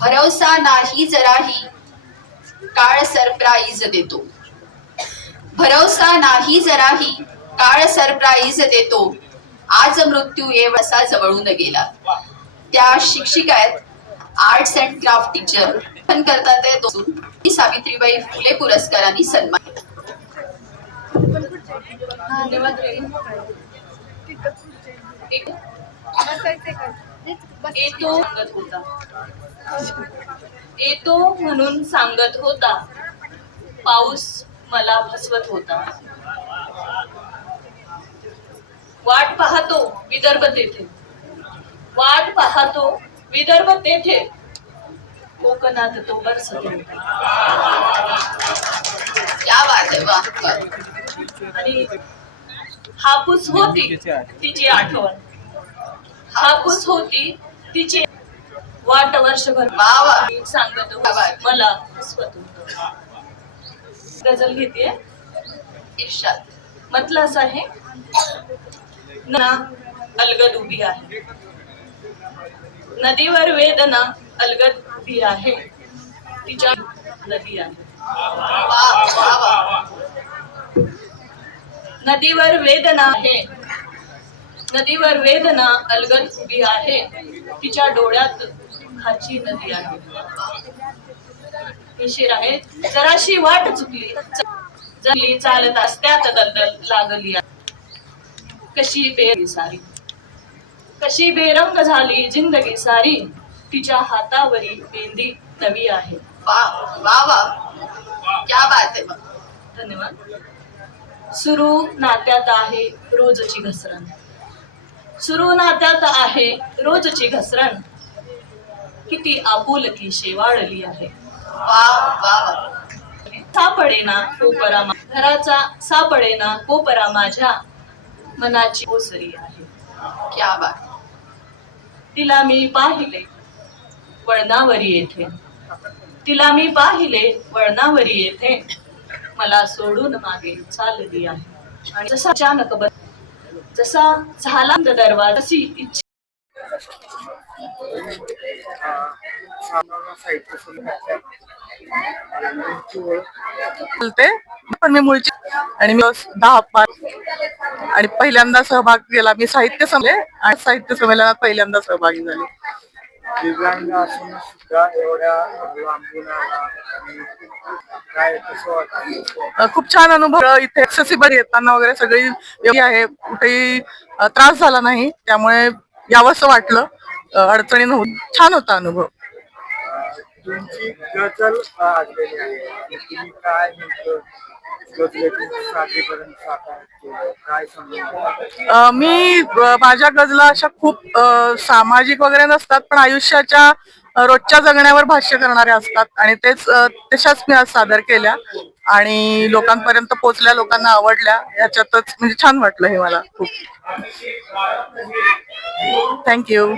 भरवसा नाही जराही काळ सरप्राईज देतो. भरवसा नाही जराही काळ सरप्राईज देतो. आज मृत्यू येवसा जवळून गेला. त्या शिक्षिका आहेत, आर्ट्स अँड क्राफ्ट टीचर करतात ते दोन सावित्रीबाई फुले पुरस्कारांनी सन्मान. धन्यवाद. येतो सांगत होता, येतो म्हणून सांगत होता, पाऊस मला फसवत होता. वाट पाहतो विदर्भ तेथे, वाट पाहतो विदर्भ तेथे, कोकणात तो बरसत होता. क्या बात आहे, वाह. आणि हापूस होती तिची आठवण, हापूस होती तिची वाट वर्षभर सांगत मला फसवत होता. गझल घेते इर्षाद. मतलास आहे ना, अलगद उभी आहे नदीवर, वेदना अलगद उभी आहे तिच्या नदी आहे. नदीवर वेदना आहे, नदीवर वेदना अलगद उभी आहे तिच्या डोळ्यात दुःखाची नदी आहे. हे शेर आहे. जराशी वाट चुकली जगली चालत असत्यात दलदल लागली, कशी बेरंग सारी, कशी बेरंग झाली जिंदगी सारी, तिच्या हातावरी मेहंदी नवी आहे. वाह वाह वाह, क्या बात आहे. धन्यवाद. सुरू नात्यात आहे रोजची घसरण, सुरू नात्यात आहे रोजची घसरण, किती आपुलकी शेवाळली आहे. वाह वाह. सापडेना कोपरा घराचा, सापडेना कोपरा माझ्या मनाची ओसरी आहे. क्या बात. तिला मी पाहिले वळणावरी येथे, तिला मी पाहिले वळणावरी येथे, मला सोडून मागे चालली आहे. आणि जसा अचानक जसा झाला दरवाजा, तशी इच्छा बोलते. पण मी मूळची आणि मी 10 आणि पहिल्यांदा सहभाग केला मी साहित्य आणि साहित्य संमेलनात पहिल्यांदा सहभागी झाले. दिव्यांग असून सुद्धा एवढ्या लांबून काय कसं वाटतं? खूप छान अनुभव. इथे एक्सेसिबल येताना वगैरे सगळी व्यवस्था आहे, कुठेही त्रास झाला नाही, त्यामुळे यावंसं वाटलं. अडचणी नव्हत्या, छान होता अनुभव. तुमची गझल आलेली आहे, तुम्ही काय काय सांगू? मी माझ्या गझला अशा खूप सामाजिक वगैरे नसतात, पण आयुष्याच्या रोजच्या जगण्यावर भाष्य करणाऱ्या असतात आणि तशाच मी आज सादर केल्या आणि लोकांपर्यंत पोहोचल्या, लोकांना आवडल्या. याच्यातच म्हणजे छान वाटलं हे मला खूप. थँक्यू.